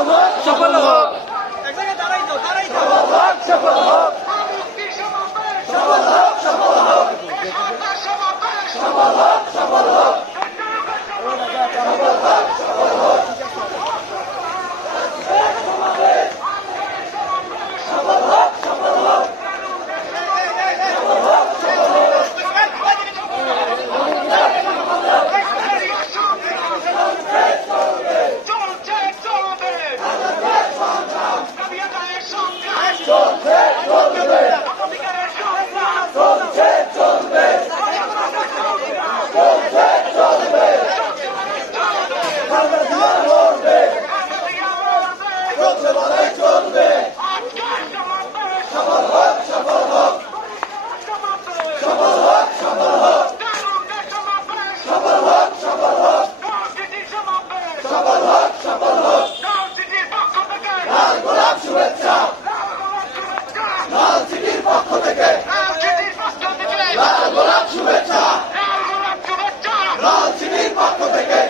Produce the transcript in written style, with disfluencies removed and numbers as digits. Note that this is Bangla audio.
সফল হোক, সফল হোক, সফল হোক, সফল হোক, সফল হোক, সফল হোক, সফল হোক, সফল হোক, সফল হোক, সফল হোক, শুভেচ্ছা লাল চিঠির পক্ষ থেকে